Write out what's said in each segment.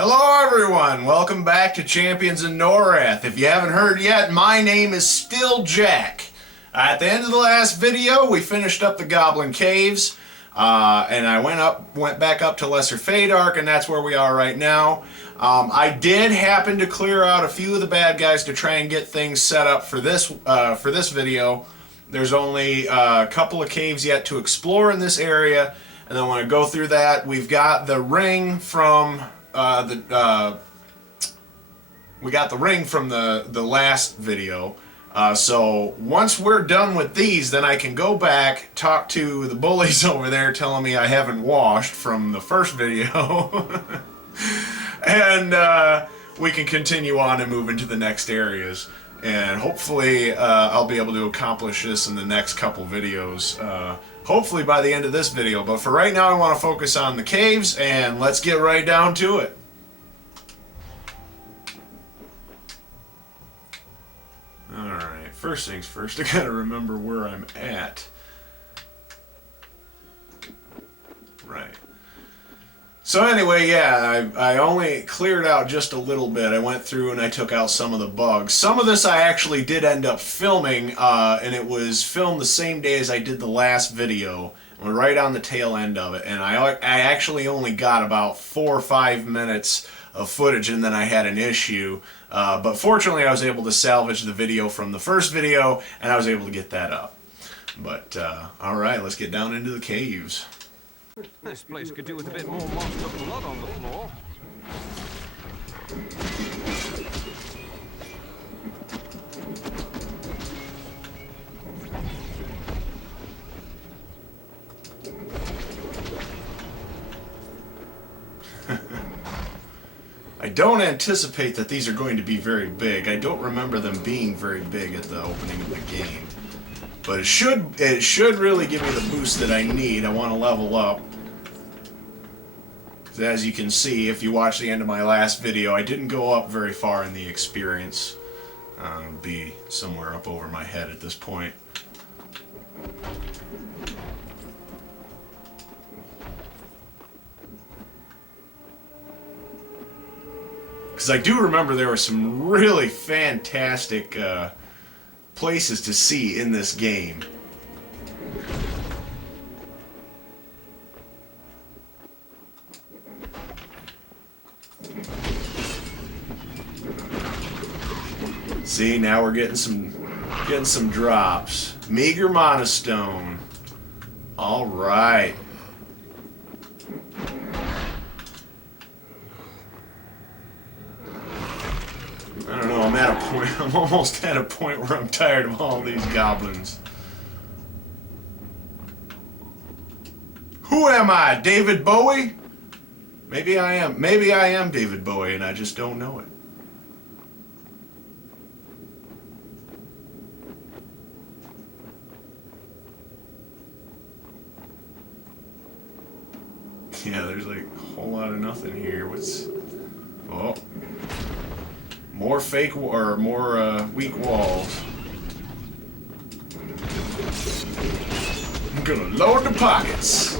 Hello everyone, welcome back to Champions in Norrath. If you haven't heard yet, my name is still Jack. At the end of the last video, we finished up the Goblin Caves, and I went back up to Lesser Faydark, and that's where we are right now. I did happen to clear out a few of the bad guys to try and get things set up for this video. There's only a couple of caves yet to explore in this area, and then when I go through that, we've got the ring from the last video. So once we're done with these, then I can go back, talk to the bullies over there telling me I haven't washed from the first video, and we can continue on and move into the next areas. And hopefully I'll be able to accomplish this in the next couple videos. Hopefully by the end of this video. But for right now I want to focus on the caves, and let's get right down to it. Alright, first things first, I gotta remember where I'm at. Right. So anyway, yeah, I only cleared out just a little bit. I went through and I took out some of the bugs. Some of this I actually did end up filming, and it was filmed the same day as I did the last video. We're right on the tail end of it, and I actually only got about 4 or 5 minutes of footage, and then I had an issue. But fortunately I was able to salvage the video from the first video, and I was able to get that up. But, alright, let's get down into the caves. This place could do with a bit more monster blood on the floor. I don't anticipate that these are going to be very big. I don't remember them being very big at the opening of the game. But it should really give me the boost that I need. I want to level up. Because as you can see, if you watch the end of my last video, I didn't go up very far in the experience. Be somewhere up over my head at this point. Because I do remember there were some really fantastic places to see in this game. See, now we're getting some drops. Meager monostone. All right. I don't know, I'm almost at a point where I'm tired of all these goblins. Who am I, David Bowie? Maybe I am David Bowie and I just don't know it. Yeah, there's like a whole lot of nothing here. Oh. More fake or more weak walls. I'm gonna load the pockets.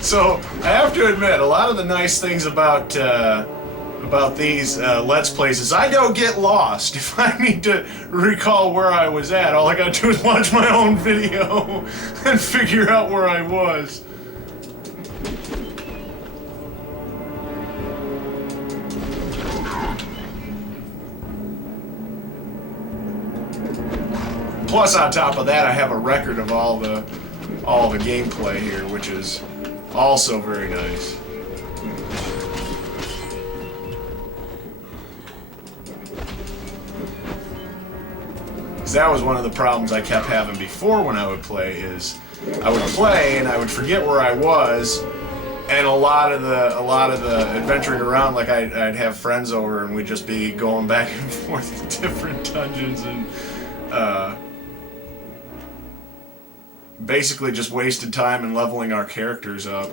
So I have to admit, a lot of the nice things about these Let's Plays is I don't get lost. If I need to recall where I was at, all I gotta do is watch my own video and figure out where I was. Plus, on top of that, I have a record of all the gameplay here, which is also very nice. That was one of the problems I kept having before when I would play, is I would play and I would forget where I was, and a lot of the adventuring around, like I'd have friends over and we'd just be going back and forth to different dungeons and basically just wasted time and leveling our characters up.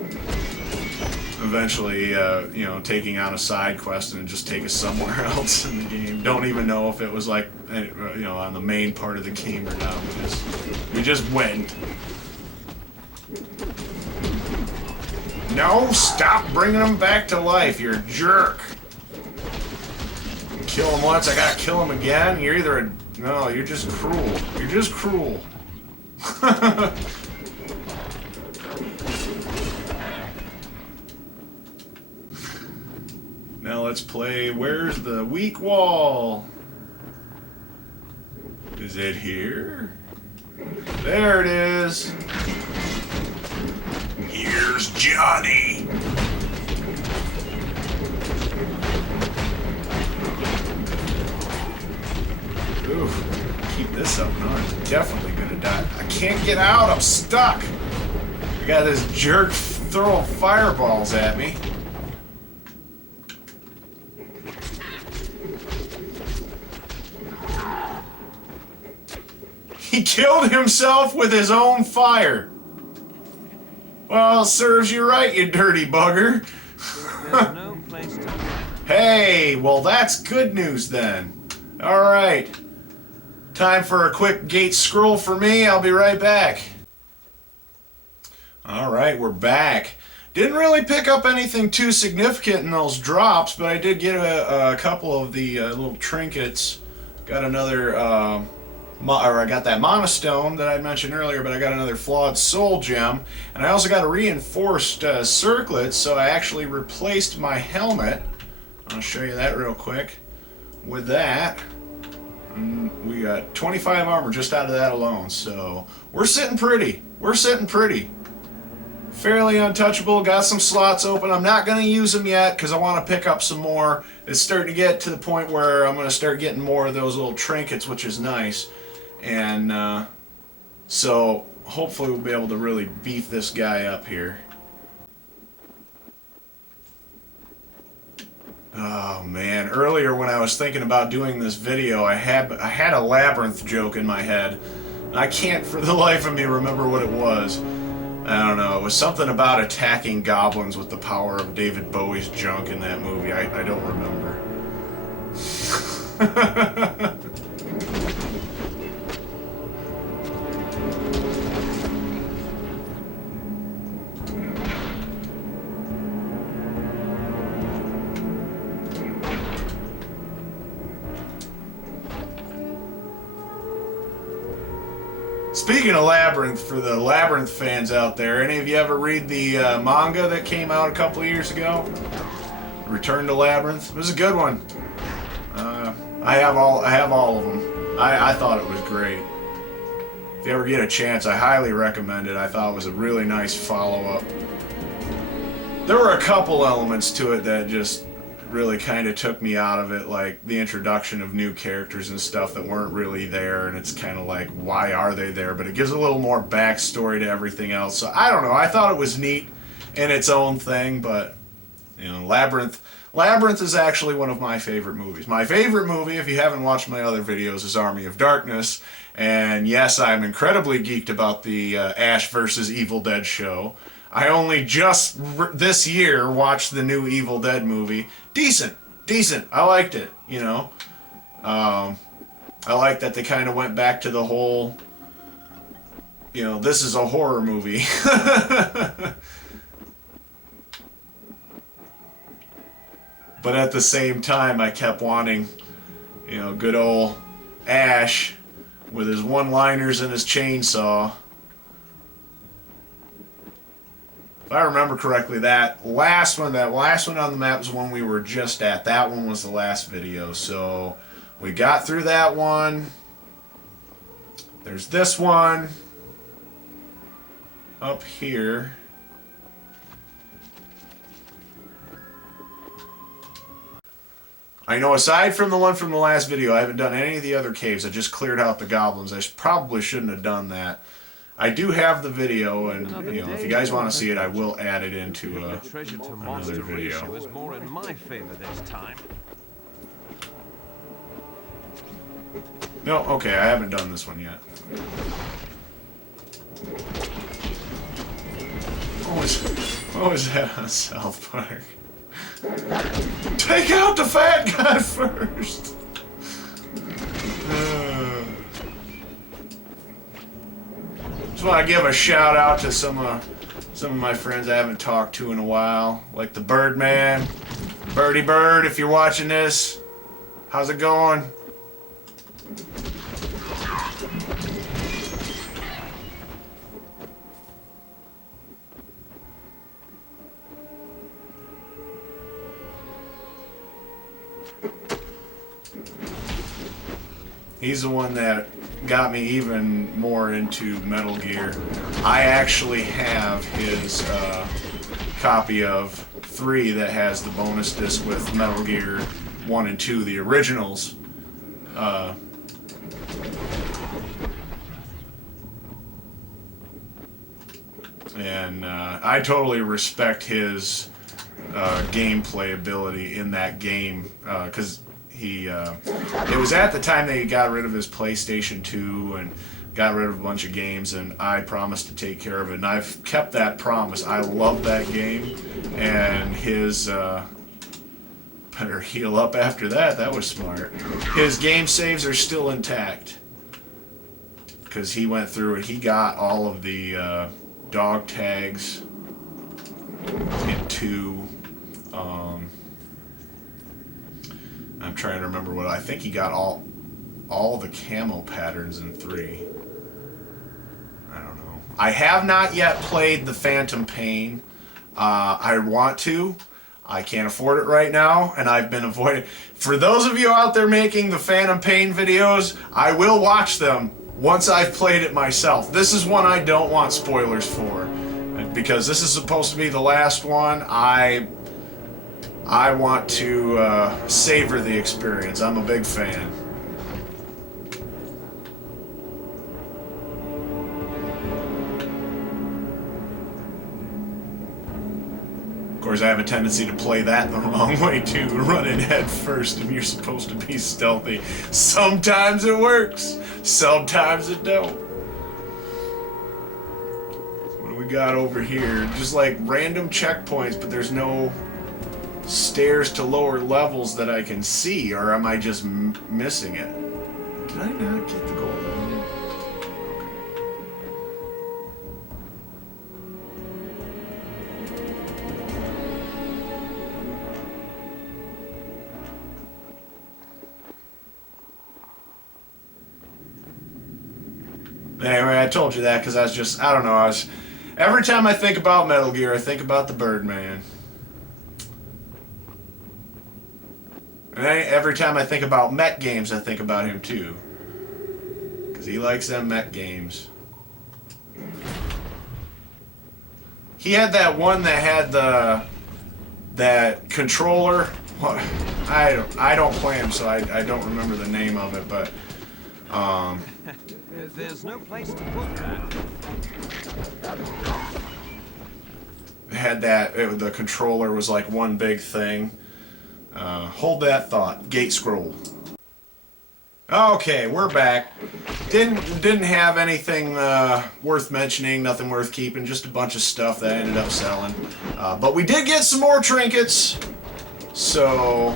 eventually, you know, taking on a side quest and just take us somewhere else in the game. Don't even know if it was like, you know, on the main part of the game or not. We just went. No, stop bringing them back to life. You're a jerk. Kill him once, I gotta kill him again. You're either a... No, you're just cruel. You're just cruel. Now let's play Where's the Weak Wall? Is it here? There it is. Here's Johnny. Oof. Keep this up, no, I'm definitely gonna die. I can't get out, I'm stuck. I got this jerk throwing fireballs at me. He killed himself with his own fire. Well, serves you right, you dirty bugger. There's no place to... Hey, well that's good news then. Alright. Time for a quick gate scroll for me. I'll be right back. Alright, we're back. Didn't really pick up anything too significant in those drops, but I did get a couple of the little trinkets. Got another... I got that monostone that I mentioned earlier, but I got another flawed soul gem, and I also got a reinforced circlet, so I actually replaced my helmet. I'll show you that real quick. With that, we got 25 armor just out of that alone, so we're sitting pretty. We're sitting pretty. Fairly untouchable, got some slots open. I'm not going to use them yet because I want to pick up some more. It's starting to get to the point where I'm going to start getting more of those little trinkets, which is nice. And so hopefully we'll be able to really beef this guy up here. Oh man, earlier when I was thinking about doing this video, I had a labyrinth joke in my head. I can't for the life of me remember what it was. I don't know, it was something about attacking goblins with the power of David Bowie's junk in that movie. I don't remember. Speaking of Labyrinth, for the Labyrinth fans out there, any of you ever read the manga that came out a couple of years ago? Return to Labyrinth? It was a good one. I have all of them. I thought it was great. If you ever get a chance, I highly recommend it. I thought it was a really nice follow-up. There were a couple elements to it that just really kind of took me out of it, like the introduction of new characters and stuff that weren't really there, and it's kind of like, why are they there? But it gives a little more backstory to everything else. So I don't know, I thought it was neat in its own thing, but you know, Labyrinth is actually one of my favorite movies. My favorite movie, if you haven't watched my other videos, is Army of Darkness. And yes, I'm incredibly geeked about the Ash vs. Evil Dead show. I only just this year watched the new Evil Dead movie. Decent. I liked it, you know. I like that they kind of went back to the whole, you know, this is a horror movie. But at the same time, I kept wanting, you know, good old Ash with his one-liners and his chainsaw. If I remember correctly, that last one on the map was one we were just at. That one was the last video, so we got through that one. There's this one up here. I know aside from the one from the last video, I haven't done any of the other caves. I just cleared out the goblins. I probably shouldn't have done that. I do have the video, and you know, if you guys want to see it, I will add it into another video. Was more in my favor this time. No, okay, I haven't done this one yet. What was that on South Park? Take out the fat guy first! Just want to give a shout out to some of my friends I haven't talked to in a while, like the Birdman. Birdie Bird, if you're watching this, how's it going? He's the one that got me even more into Metal Gear. I actually have his copy of 3 that has the bonus disc with Metal Gear 1 and 2, the originals. And I totally respect his gameplay ability in that game, because it was at the time that he got rid of his PlayStation 2 and got rid of a bunch of games, and I promised to take care of it, and I've kept that promise. I love that game, and his better heal up after that. That was smart. His game saves are still intact because he went through it. He got all of the dog tags in 2. I'm trying to remember what I think he got all the camo patterns in 3. I don't know. I have not yet played the Phantom Pain. I want to. I can't afford it right now, and I've been avoiding. For those of you out there making the Phantom Pain videos, I will watch them once I've played it myself. This is one I don't want spoilers for, because this is supposed to be the last one. I want to savor the experience. I'm a big fan. Of course, I have a tendency to play that the wrong way too, running head first, and you're supposed to be stealthy. Sometimes it works, sometimes it don't. What do we got over here? Just like random checkpoints, but there's no stairs to lower levels that I can see, or am I just missing it? Did I not get the gold? Anyway, I told you that because I don't know, every time I think about Metal Gear, I think about the Birdman. And every time I think about mech games, I think about him too. Because he likes them mech games. He had that one that had that controller. What? I don't play him, so I don't remember the name of it, but there's no place to put that. It had that. The controller was like one big thing. Hold that thought. Gate scroll. Okay, we're back. Didn't have anything worth mentioning, nothing worth keeping, just a bunch of stuff that I ended up selling. But we did get some more trinkets, so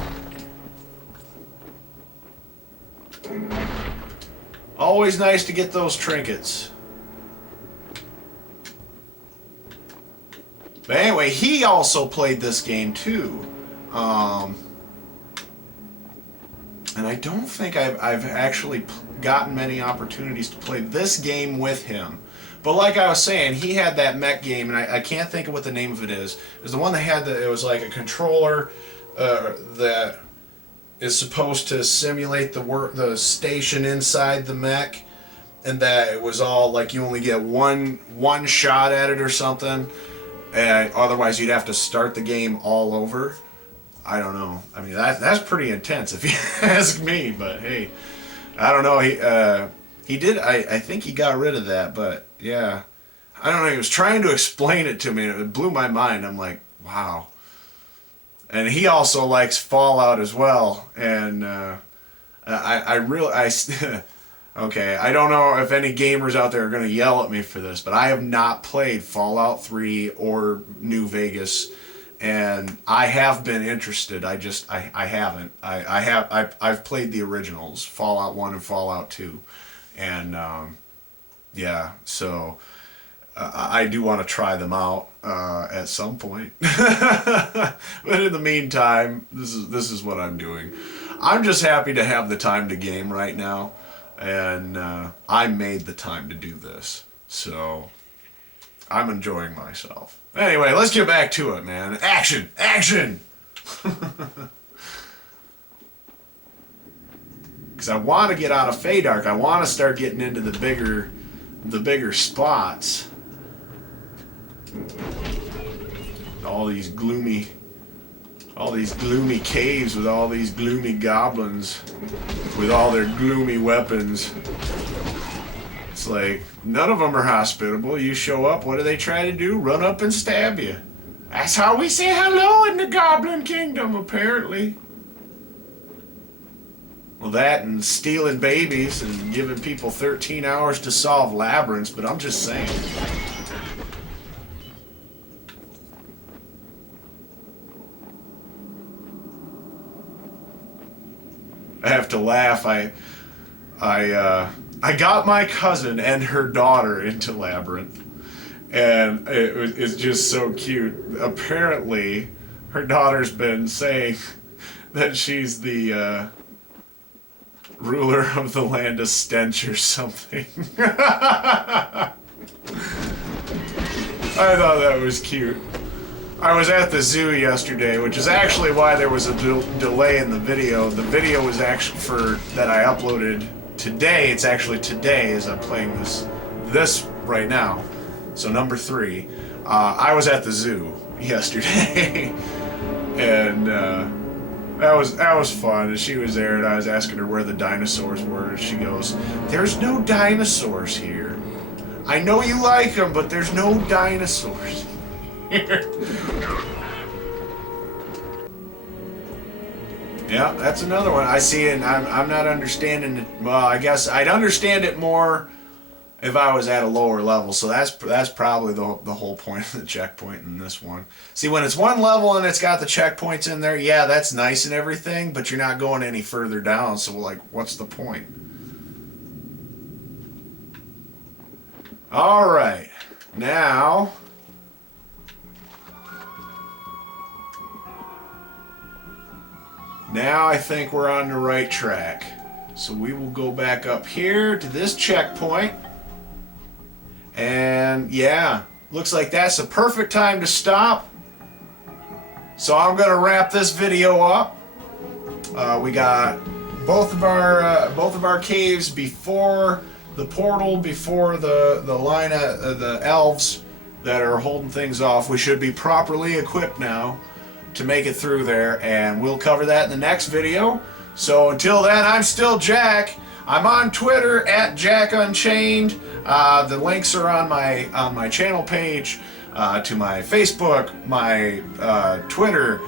always nice to get those trinkets. But anyway, he also played this game too. And I don't think I've actually gotten many opportunities to play this game with him. But like I was saying, he had that mech game, and I can't think of what the name of it is. It was the one that had it was like a controller that is supposed to simulate the station inside the mech, and that it was all like you only get one shot at it or something, and otherwise you'd have to start the game all over. I don't know. I mean, that's pretty intense if you ask me, but hey, I don't know. He did, I think he got rid of that, but yeah. I don't know, he was trying to explain it to me, and it blew my mind. I'm like, wow. And he also likes Fallout as well, and I Okay, I don't know if any gamers out there are going to yell at me for this, but I have not played Fallout 3 or New Vegas, and I have been interested. I haven't. I've played the originals, Fallout 1 and Fallout 2, and yeah, so I do want to try them out at some point. But in the meantime, this is what I'm doing. I'm just happy to have the time to game right now. And I made the time to do this, so I'm enjoying myself. Anyway, let's get back to it, man. Action! Action! Because I want to get out of Faydark. I want to start getting into the bigger spots. All these gloomy caves with all these gloomy goblins with all their gloomy weapons. It's like, none of them are hospitable. You show up, what do they try to do? Run up and stab you. That's how we say hello in the Goblin Kingdom, apparently. Well, that and stealing babies and giving people 13 hours to solve labyrinths, but I'm just saying. I have to laugh. I got my cousin and her daughter into Labyrinth, and it's just so cute. Apparently, her daughter's been saying that she's the ruler of the land of stench or something. I thought that was cute. I was at the zoo yesterday, which is actually why there was a delay in the video. The video was actually that I uploaded today. It's actually today as I'm playing this right now. So number 3. I was at the zoo yesterday, and that was fun. And she was there, and I was asking her where the dinosaurs were, and she goes, "There's no dinosaurs here. I know you like them, but there's no dinosaurs." Yeah, that's another one. I see it, and I'm not understanding it. Well, I guess I'd understand it more if I was at a lower level. So that's probably the whole point of the checkpoint in this one. See, when it's one level and it's got the checkpoints in there, yeah, that's nice and everything, but you're not going any further down. So like, what's the point? All right, now. Now I think we're on the right track. So we will go back up here to this checkpoint. And yeah, looks like that's the perfect time to stop. So I'm going to wrap this video up. We got both of our caves before the portal, before the line of the elves that are holding things off. We should be properly equipped now to make it through there, and we'll cover that in the next video. So until then, I'm still Jack. I'm on Twitter at Jack Unchained. The links are on my channel page, to my Facebook, my Twitter,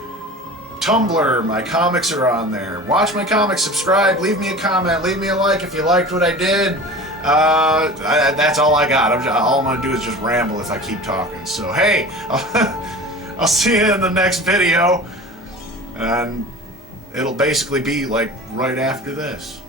Tumblr. My comics are on there. Watch my comics, subscribe, leave me a comment, leave me a like if you liked what I did. That's all I got. All I'm gonna do is just ramble if I keep talking. So hey. I'll see you in the next video, and it'll basically be like right after this.